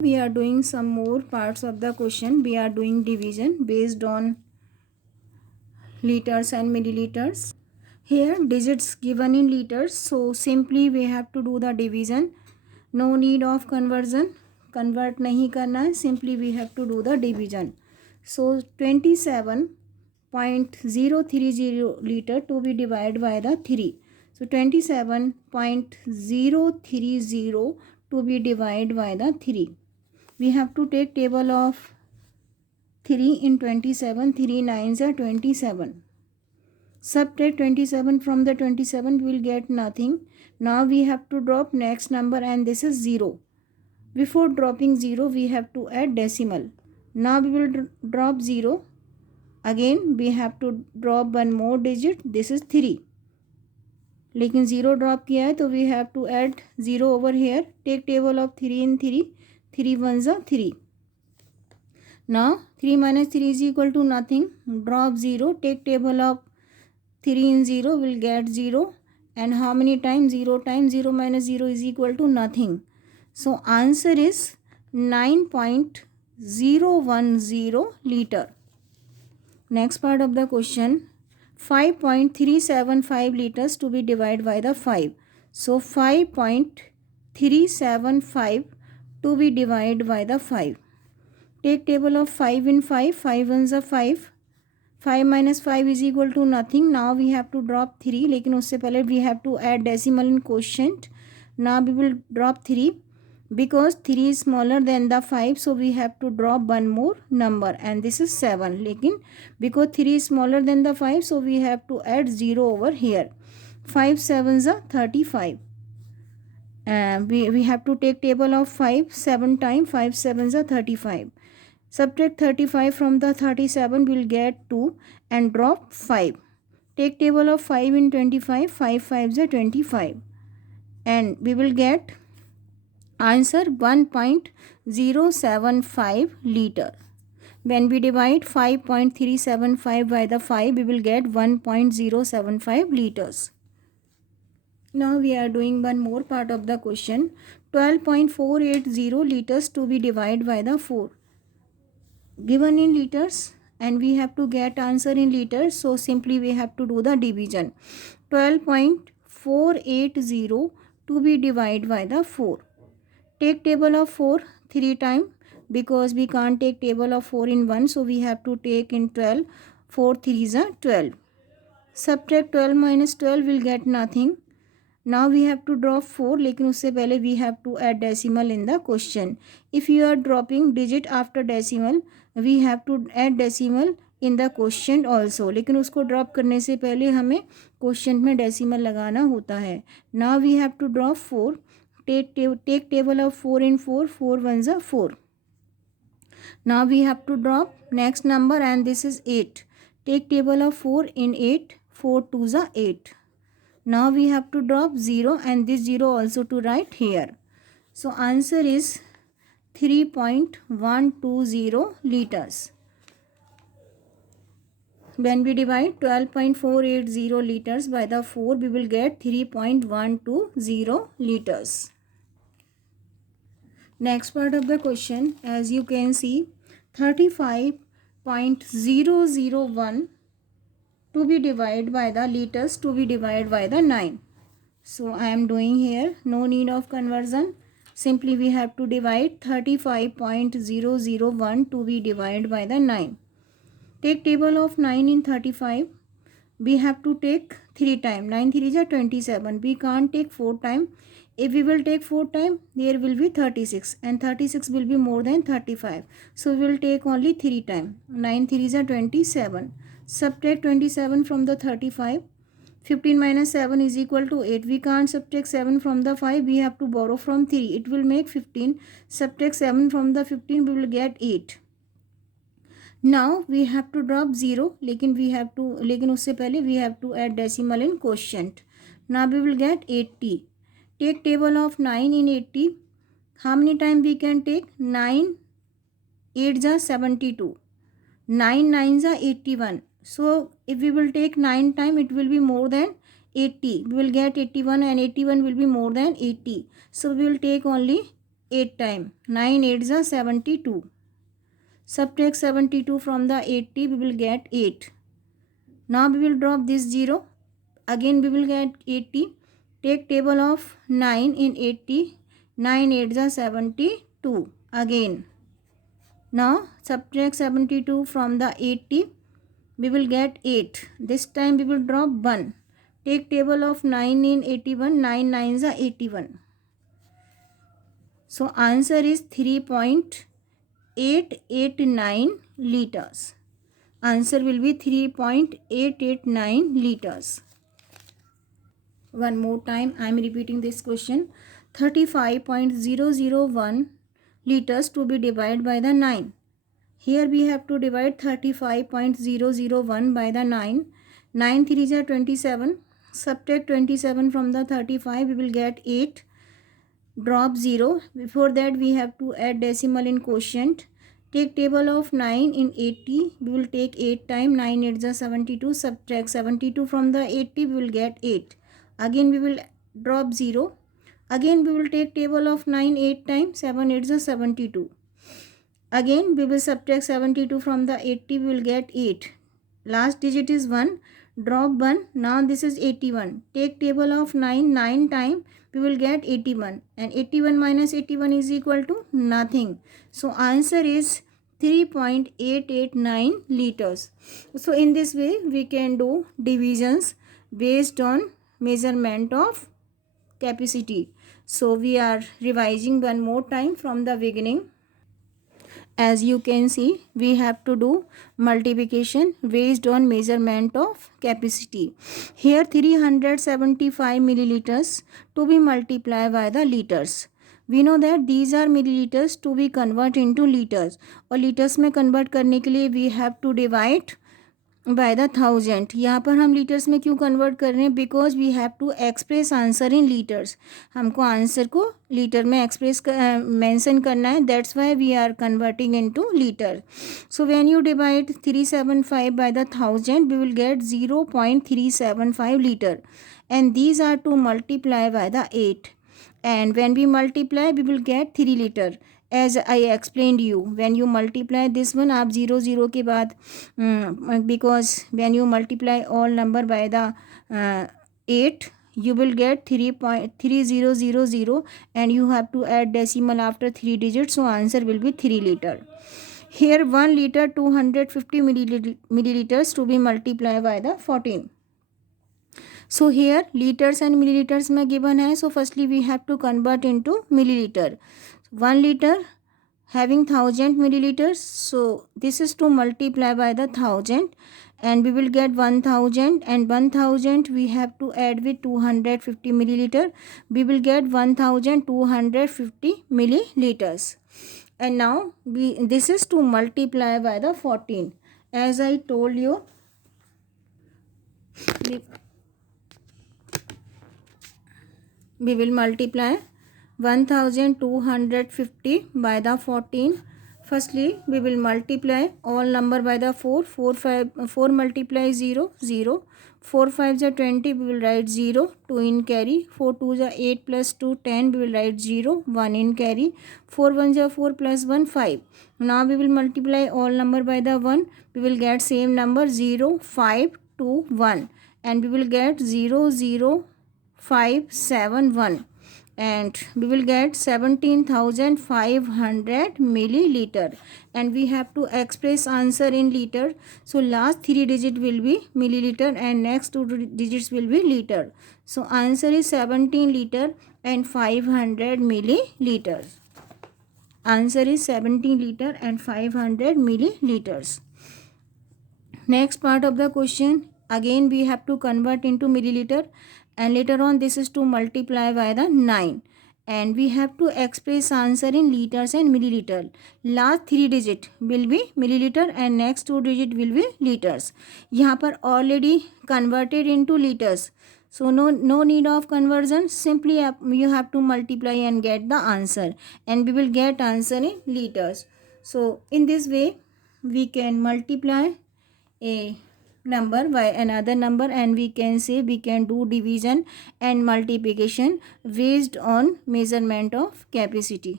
We are doing some more parts of the question. We are doing division based on liters and milliliters. Here digits given in liters, so simply we have to do the division. No need of conversion. Convert नहीं करना है, simply we have to do the division. So 27.030 liter to be divided by the 3. So 27.030 to be divided by the 3. We have to take table of 3 in 27. 3 nines are 27. Subtract 27 from the 27, we will get nothing. Now we have to drop next number, and this is 0. Before dropping 0, we have to add decimal. Now we will drop 0. Again we have to drop one more digit. This is 3. लेकिन 0 drop किया है, तो we have to add 0 over here. Take table of 3 in 3. 3 ones are 3. Now 3 minus 3 is equal to nothing. Drop 0. Take table of 3 in 0, will get 0. And how many times? 0 times 0 minus 0 is equal to nothing. So answer is 9.010 liter. Next part of the question, 5.375 liters to be divided by the 5. So 5.375 to be divided by the 5. Take table of 5 in 5. 5 ones are 5. 5 minus 5 is equal to nothing. Now we have to drop 3. लेकिन उससे पहले we have to add decimal in quotient. Now we will drop 3. Because 3 is smaller than the 5, so we have to drop one more number, and this is 7. लेकिन because 3 is smaller than the 5, so we have to add 0 over here. 5 sevens are 35. We have to take table of 5. 7 times 5 sevens are 35. Subtract 35 from the 37, we will get 2 and drop 5. Take table of 5 in 25. 5 5s are 25. And we will get answer 1.075 liter. When we divide 5.375 by the 5, we will get 1.075 liters. Now we are doing one more part of the question. 12.480 liters to be divided by the 4. Given in liters, and we have to get answer in liters, so simply we have to do the division. 12.480 to be divided by the 4. Take table of 4 3 times, because we can't take table of 4 in 1, so we have to take in 12. 4 3s are 12. Subtract 12 minus 12, will get nothing. Now we have to drop 4, लेकिन उससे पहले we have to add decimal in the question. If you are dropping digit after decimal, we have to add decimal in the question also. लेकिन उसको drop करने से पहले हमें question में decimal लगाना होता है. Now we have to drop 4. Take table of 4 in 4. 4 ones are 4. Now we have to drop next number, and this is 8. Take table of 4 in 8. 4 2s are 8. Now we have to drop 0, and this 0 also to write here. So answer is 3.120 liters. When we divide 12.480 liters by the 4, we will get 3.120 liters. Next part of the question, as you can see, 35.001 to be divided by the liters to be divided by the 9. So I am doing here, no need of conversion. Simply we have to divide 35.001 to be divided by the 9. Take table of 9 in 35. We have to take 3 times. 9 3s are 27. We can't take 4 times. If we will take 4 times, there will be 36, and 36 will be more than 35. So we will take only 3 times. 9 3s are 27. Subtract 27 from the 35. 15 minus 7 is equal to 8. We can't subtract 7 from the 5. We have to borrow from 3. It will make 15. Subtract 7 from the 15, we will get 8. Now we have to drop 0, लेकिन उससे पहले we have to add decimal in quotient. Now we will get 80. Take table of 9 in 80. How many times we can take? 9 8s are 72. 9 9s are 81. So if we will take 9 times, it will be more than 80. We will get 81, and 81 will be more than 80. So we will take only 8 time. 9 8s are 72. Subtract 72 from the 80, we will get 8. Now we will drop this 0. Again we will get 80. Take table of 9 in 80. 9 8s are 72. Again. Now subtract 72 from the 80. We will get 8. This time we will drop 1. Take table of 9 in 81. 9 9s are 81. So answer is 3.889 liters. Answer will be 3.889 liters. One more time I am repeating this question. 35.001 liters to be divided by the 9. Here we have to divide 35.001 by the 9. 9 3s are 27. Subtract 27 from the 35. We will get 8. Drop 0. Before that we have to add decimal in quotient. Take table of 9 in 80. We will take 8 time. 9 8s are 72. Subtract 72 from the 80. We will get 8. Again we will drop 0. Again we will take table of 9 8 times. 7 8s are 72. Again we will subtract 72 from the 80. We will get 8. Last digit is 1. Drop 1. Now this is 81. Take table of 9 9 times. We will get 81. And 81 minus 81 is equal to nothing. So answer is 3.889 liters. So in this way we can do divisions based on measurement of capacity. So we are revising one more time from the beginning. As you can see, we have to do multiplication based on measurement of capacity. Here 375 milliliters to be multiplied by the liters. We know that these are milliliters to be converted into liters. और liters में convert करने के लिए we have to divide by the 1000. यहाँ पर हम litres में क्यों कन्वर्ट कर रहे हैं? Because we have to express answer in litres. हमको आंसर को लीटर में एक्सप्रेस मेंशन करना है. That's why we are converting into litre. So when you divide 375 by the 1000, we will get 0.375 liter. And these are to multiply by the 8. And when we multiply, we will get 3 liter. As I explained you, when you multiply this one, आप 0 0 के बाद because when you multiply all number by the 8, you will get 3.3000 and you have to add decimal after 3 digits. So answer will be 3 liter. Here 1 liter 250 milliliters to be multiplied by the 14. So here liters and milliliters में given है. So firstly we have to convert into milliliter. 1 liter having 1000 milliliters. So this is to multiply by the 1000 and we will get 1000, and 1000 we have to add with 250 milliliter. We will get 1250 milliliters. And now this is to multiply by the 14. As I told you, we will multiply 1250 by the 14. Firstly we will multiply all number by the 4. 4 multiply 0 0. 4 5s are 20. We will write 0. 2 in carry. 4 2s are 8 plus 2 10. We will write 0. 1 in carry. 4 1s are 4 plus 1 5. Now we will multiply all number by the 1. We will get same number 0 5 2 1 and we will get 0 0 5 7 1. And we will get 17,500 milliliter, and we have to express answer in liter. So last 3 digit will be milliliter and next 2 digits will be liter. So answer is 17 liter and 500 milliliters. Answer is 17 liter and 500 milliliters. Next part of the question, again we have to convert into milliliter, and later on this is to multiply by the 9, and we have to express answer in liters and milliliter. Last 3 digit will be milliliter and next 2 digit will be liters. यहाँ पर already converted into liters, so no need of conversion. Simply you have to multiply and get the answer, and we will get answer in liters. So in this way we can multiply a number by another number, and we can say we can do division and multiplication based on measurement of capacity.